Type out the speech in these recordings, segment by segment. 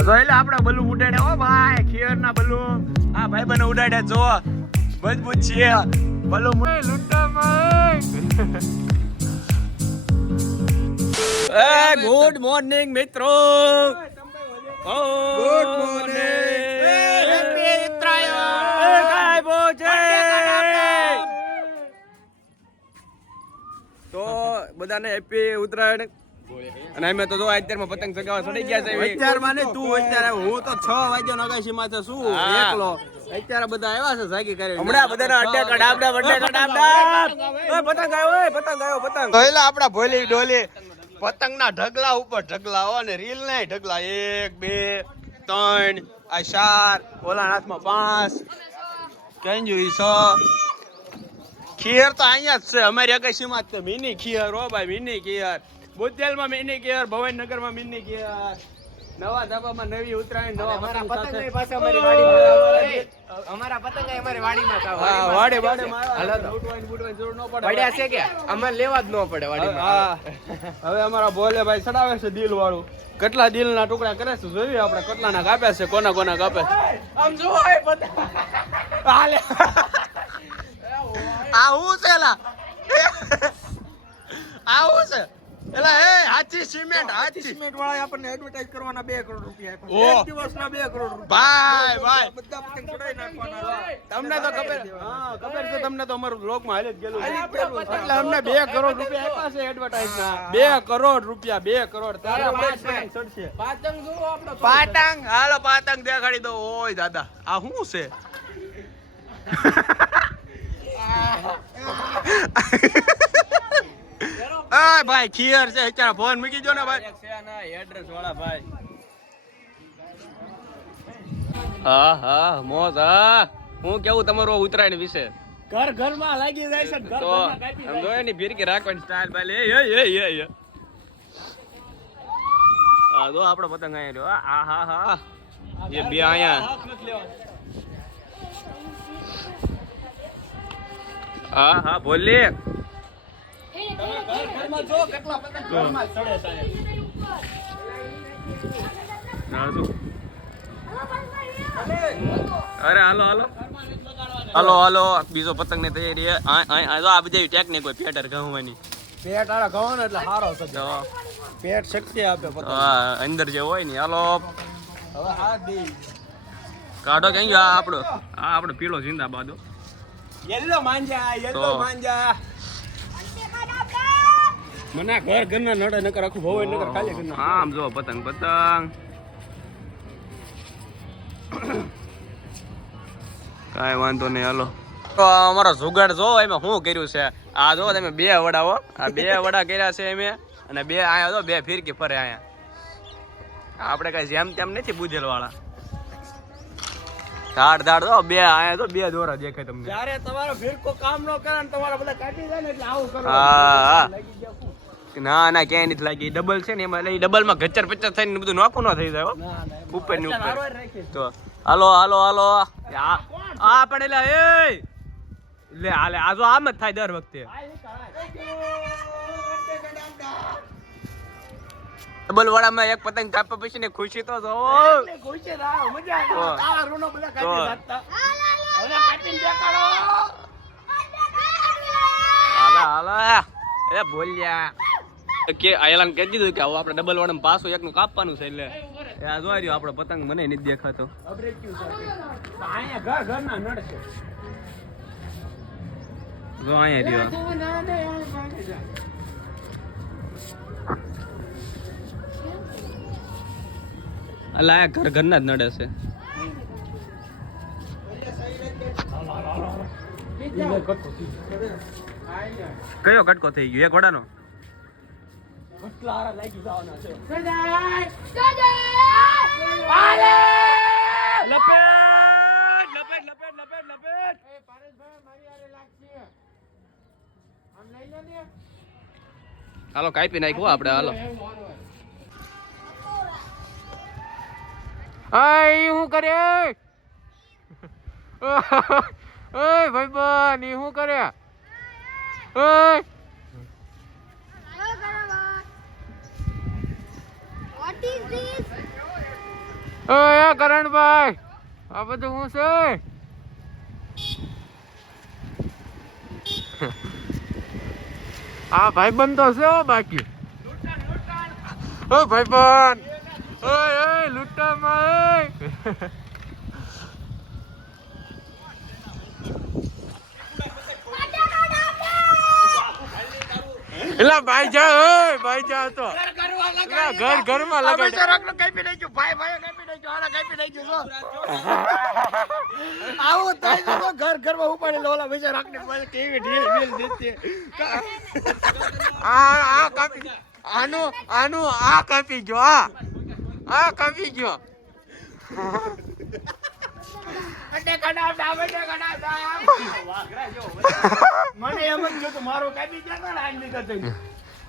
એટલે આપડા બલૂન ઉડાડ્યા હો ભાઈ, ખીર ના બલૂન આ ભાઈ બને ઉડાડ્યા જો મજબૂત છે બલૂન લૂંટામાં. એ ગુડ મોર્નિંગ મિત્રો, ગુડ મોર્નિંગ, હેપી ઉત્તરાયણ. કાઈ બોજે તો બધાને હેપી ઉત્તરાયણ. અને અમે તો જો અત્યારમાં પતંગ ચગાવવા ચડી ગયા છે. અત્યારમાં નહીં, તું અત્યારે, હું તો 6 વાગ્યા નગાશી માં છું એકલો. અત્યારે બધા આવ્યા છે જાગી કરી, હમણાં બધાના અડ્ડે કડાબડા વડે કડાબડા. ઓય પતંગ આવ્યો, ઓય પતંગ આવ્યો, પતંગ પહેલા આપડા ભોલી ડોલી પતંગ ના ઢગલા ઉપર ઢગલા હો ને રીલ નહીં ઢગલા. 1 2 3 આ 4 ઓલા હાથમાં 5 કેમ જોઈ 6. ખીર તો અહીંયા જ છે અમારી અગાશીમાં જ છે. મિની ખીર હો ભાઈ, મિની ખીર. બોધેલમાં મિની ખીર, ભવનનગરમાં મિની ખીર, નવા ધાબામાં નવી ઉત્તરાયણ, નવા પતંગ સાથે. અમારા પતંગ અમારી વાડીમાં છે. હા વાડે વાડેમાં હાલો તો ઉઠવાઈને બુટવાઈને જરૂર ન પડે. પડ્યા છે કે અમારે લેવા જ ન પડે વાડીમાં. હા હવે અમારા ભોલે ભાઈ ચડાવે છે દિલ વાળું. કેટલા દિલ ના ટુકડા કરે છે જોઈએ આપણે, કેટલા ના કાપે છે, કોના કોના કાપે. આમ જો હાલે આવું છે લા, આવું છે એલા. હે હાચી સિમેન્ટ, હાચી સિમેન્ટ વાળા આપણને એડવર્ટાઇઝ કરવાના 2 કરોડ રૂપિયા આપ્યા. એક દિવસના 2 કરોડ રૂપિયા. ભાઈ ભાઈ બધા પતંગ છોડાઈ નાખવાના. તમને તો ખબર, હા ખબર છે તમને તો અમારું બ્લોગ માં હાલે જ ગયેલું એટલે અમને 2 કરોડ રૂપિયા આપ્યા છે એડવર્ટાઇઝ ના. 2 કરોડ રૂપિયા, 2 કરોડ. તારે પતંગ ચડશે. પતંગ જુઓ આપણો પતંગ હાલો પતંગ દેખાડી દો. ઓય દાદા આ શું છે? આ ભાઈ ખીર છે, અત્યારે ફોન મૂકી દો ને ભાઈ. એડ્રેસ વાળા ભાઈ. હા હા મોજ. હા હું કેવું તમારું ઉત્તરાયણ વિશે? ઘર ઘર માં લાગી જાય છે. ઘર તો આમ જોયે ની ફિરકી રાખવાની સ્ટાઇલ ભાઈ. એ હા જો આપણો પતંગ અહીંયા રહ્યો. હા હા હા એ બે અહીંયા. હા હા બોલે. અરે હાલો હાલો હાલો હાલો બીજો પતંગ ની તૈયારી. આ બધી ટેકનિક હોય પેટર ઘઉંવાની. પેટ આળા ઘઉં એટલે સારો છે. પેટ શક્તિ આપે પતંગ. હા અંદર જે હોય ને. હાલો હવે હા દે કાઢો ક્યાં ગયો? આ આપણો પીળો જિંદાબાદ. Yellow માંજા, yellow માંજા. મને ઘર ઘરના નડે નકર આખું ભવન નકર ખાલી ઘરના. આમ જો પતંગ પતંગ કાઈ વાંધો નહીં. હાલો તો અમારો જુગાડ જો એમાં શું કર્યું છે. આ જો તમે 2 વડા હો, આ 2 વડા કર્યા છે એમે. અને 2 આયા જો 2 ફિરકી ફરે આયા. આપણે કઈ જેમ તેમ નથી બુધેલ વાળા. ધાડ ધાડ તો 2 આયા તો 2 દોરા દેખાય તમને. જ્યારે તમારો ફિરકો કામ ન કરે ને તમારા બધા કાઢી જાય ને એટલે આવું કરો. હા ના ના ક્યાંય નથી લાગી. ડબલ છે ને એમાં, ડબલ માં ગચ્ચર પચ્ચર થઈને બધું નોખું ન થઈ જાય ઉપર ની ઉપર. તો હાલો હાલો હાલો આ પણ એટલે એ લે હાલે આ જો આમ જ થાય દર વખતે. ડબલ વાળામાં એક પતંગ કાપવા પછી ને ખુશી તો જો ખુશી રાવ મજા આવે. આ રૂનો બધા કાઢી જાતા. હવે કાઢીને દેખાડો. હાલા હાલા એ બોલ્યા કે આયલાન કહી દીધું કે આવું આપણે ડબલ વાળામાં પાછું એકનું કાપવાનું છે. એટલે આ જોઈ રહ્યો આપણો પતંગ મને નથી દેખાતો. અહીંયા ઘર ઘર ના નડશે. જો અહીંયા રહ્યો. અલા આ ઘર ઘરના જ નડે છે. કયો કટકો થઈ ગયો? એક વડાનો. હાલો કાપી નાખ્યું આપણે. હાલો શું કરે? ઓય ભાઈબંધ ઈ શું કરે? ઓય What is this? ઓય કરણભાઈ આ બધું હું છે આ ભાઈબંધ તો છે હો બાકી ઓ ભાઈબંધ ઓય ઓય લૂંટામાં એલા ભાઈ જા ઓય ભાઈ જા તો ઘર ઘરમાં લગાડ બિચારાકને કાપી નાખ્યું. ભાઈ કાપી નાખ્યું. આને કાપી નાખ્યું છો. આવું થાય છે તો ઘરમાં ઉપાડી લો. ઓલા બિચારાકને બોલ કેવી ઢીલ બીલ દીધી. આ કાપી આનું આ કાપી ગયો આ કાપી ગયો મને એમ જ થયું કે મારો કાપી ગયા ને આજ નીકળ થઈ.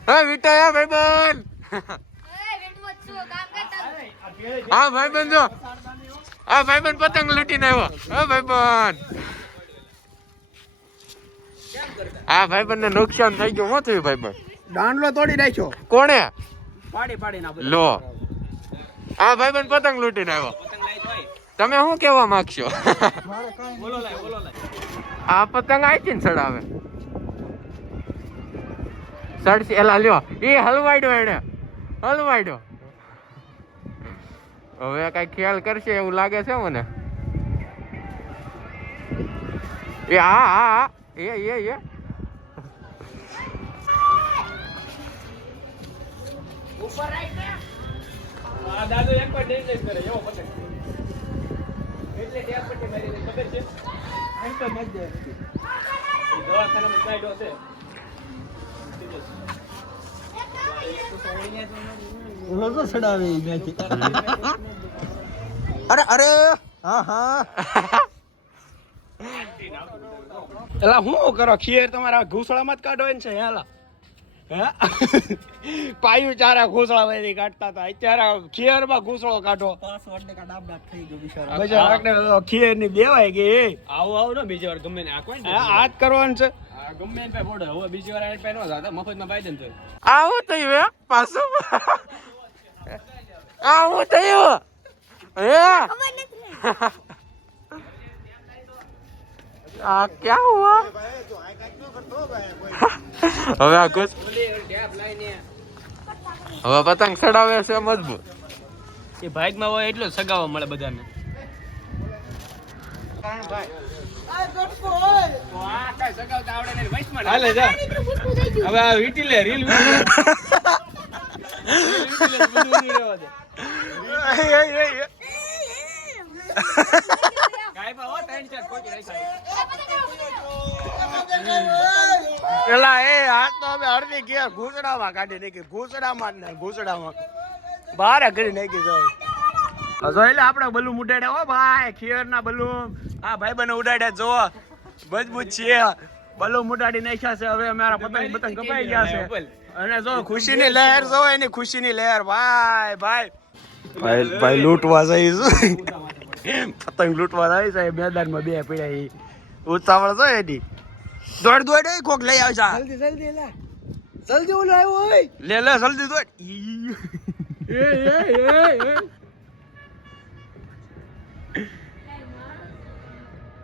હે વિટાયા ભાઈબંધ હા ભાઈબંધ જો હા ભાઈબંધ પતંગ લૂટીને આવ્યો હા ભાઈબંધ હા ભાઈબંધ ને નુકસાન થઈ ગયું શું થયું ભાઈબંધ દાંડલો તોડી નાખ્યો. કોણે પાડી ના લો હા ભાઈબંધ પતંગ લૂટીને આવ્યો તમે શું કહેવા માંગશો આ પતંગ આઈથી ને ચડાવે સડસી એલા લ્યો એ હલવાડ્યો એને હલવાડ્યો હવે કઈ ખ્યાલ કરશે એવું લાગે છે મને એ હા એ ઉપર રાખ ને. આ દાદો એક વાર ડેટ કરે એવો પતંગ. એટલે ત્યાં પટ્ટી મારી ખબર છે. આઈ તો મત દે. દવાખાનામાં સાઈડો છે. અરે હા એલા હું કરો ખીર તમારા ઘૂસડામાં જ કાઢો છે હેલા પાયું ચારા ઘૂસડા વળી કાઢતા હતા અત્યારે ખીરમાં ઘૂસડો કાઢો ખીર ની દેવાય કે આવો ને બીજી વાર ગમે ને આ કોઈ આ જ કરવાનું છે ગમે ને પે બોડે હવે બીજી વાર આ પે નો જાતા મફતમાં પાઈ દે ને તો આવું થયું પાછું આવું થયું આ ક્યાં હુઆ હવે આ ઘૂસ હવે પતંગ ચડાવે છે મજબૂત એ ભાગમાં હોય એટલો જ સગાવા મળે બધાને હાલે જા હવે આ વીટી લે રીલ પેલા એ હાથ તો અમે અડધી ઘેર ઘૂસડામાં કાઢી નાખી ઘૂસડામાં બહાર કરી નાખી જાવ એટલે આપડે બલૂન ઉડાડ્યા હો ભાઈ ખીર ના બલૂન હા ભાઈ બને ઉડાડ્યા જો મજબૂત છે બલૂન ઉડાડી નાખ્યા છે હવે અમારા પતંગ કપાઈ ગયા છે અને જો ખુશીની લહેર જો એની ખુશીની લહેર ભાઈ લૂંટવા જઈશું પતંગ લૂંટવા જાય છે મેદાનમાં બે પીડ્યા ઉતાવળ છે એની દોડ કોક લઈ આવશે જલ્દી ઓલો આવ્યો હોય. લે જલ્દી દોડ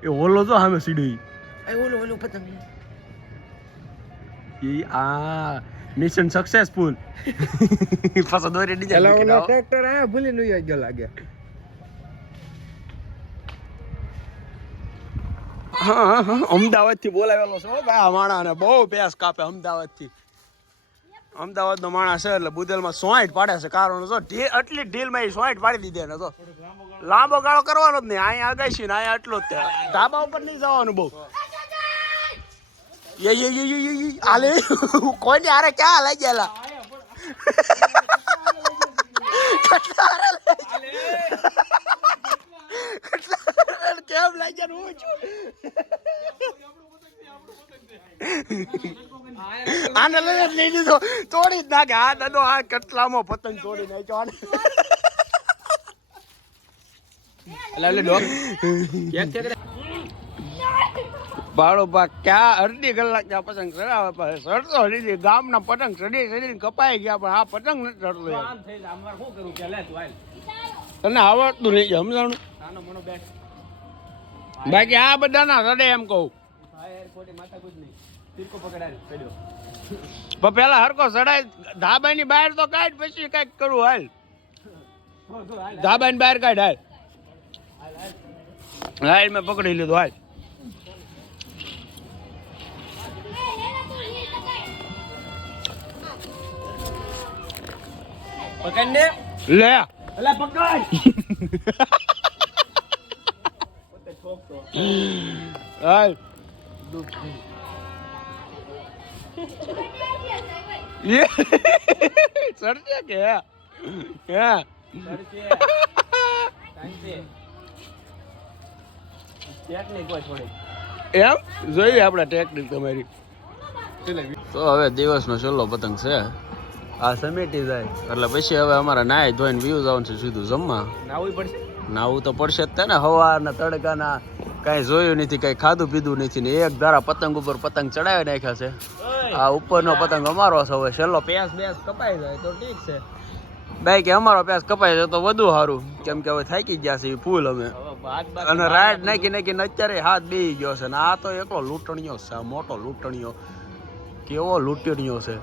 એ ઓલો તો સામે સીડી ઓલો પતંગ આ મિશન સક્સેસફુલ પાછો દોરી ડીજે ટ્રેક્ટર આયા ભૂલી ન ગયો લાગે. હા અમદાવાદ થી બોલાવેલો છે ભાઈ આ માણાને બહુ પેસ કાપે અમદાવાદ નો માણસ છે એટલે બુદેલમાં 60 પાડે છે કારણ જો આટલી ઢીલ માં 60 પાડી દીધે ને તો લાંબો ગાળો કરવાનો જ નહીં અહીંયા અગાશી ને અહીંયા એટલો જ ધાબા ઉપર નહીં જવાનું બહુ આલે કોઈને આરે ક્યાં લઈ ગયેલા કેમ લઈ ગયા હું છું આને લઈ દીધો તોડી જ નાખે આ દાદો આ કેટલામાં પતંગ તોડી નાખ્યો બાળો બા ક્યાં અડધી કલાક ત્યાં પતંગ ચડાવે ચડતો લીધી ગામના પતંગ ચડી કપાઈ ગયા પણ આ પતંગ નથી ચડતો આમ થઈ જાય અમાર શું કરું કે લે તું હાલ તને આવડતું નહીં સમજાણું નાનો મોનો બેટ બાકી આ બધાના રડે એમ કહું હા યાર ખોટી માથા કુછ નહીં તીરકો પકડાય પડ્યો પણ પેલા હરકો સડાય ધાબાની બહાર તો કાઢ પછી કઈક કરવું હાલ ધાબાની બહાર કાઢ હાલ હાલ મેં પકડી લીધું હાલ પકડ ને લે અલા પકડ પોતે ઠોકતો હાલ ये चढ़ते क्या क्या સરકે કાંચે ટેકનિક હોય થોડી એમ જોઈએ આપણે ટેકનિક તમારી તો હવે દિવસનો છેલ્લો પતંગ છે આ સમેટી જાય એટલે પછી હવે અમારે નાય ધોઈને વ્યૂ જવાનું છે સીધું જમવા નાવું પડશે નાવું તો પડશે જ તે ને હવારના તડકાના કાંઈ જોયું નથી કાંઈ ખાધું પીધું નથી ને એક ધારા પતંગ ઉપર પતંગ ચડાવી નાખ્યા છે આ ઉપરનો પતંગ અમારો છે હવે છેલ્લો પેસ કપાઈ જાય તો ઠીક છે બાઈ કે અમારો પેસ કપાઈ જાય તો વધુ સારું કેમ કે હવે થાકી ગયા છે ફૂલ અમે અને રાઈડ નાખીને અત્યારે હાથ બેસી ગયો છે ને આ તો એકલો લૂંટણીયો છે આ મોટો લૂંટણીયો કેવો લૂંટણીયો છે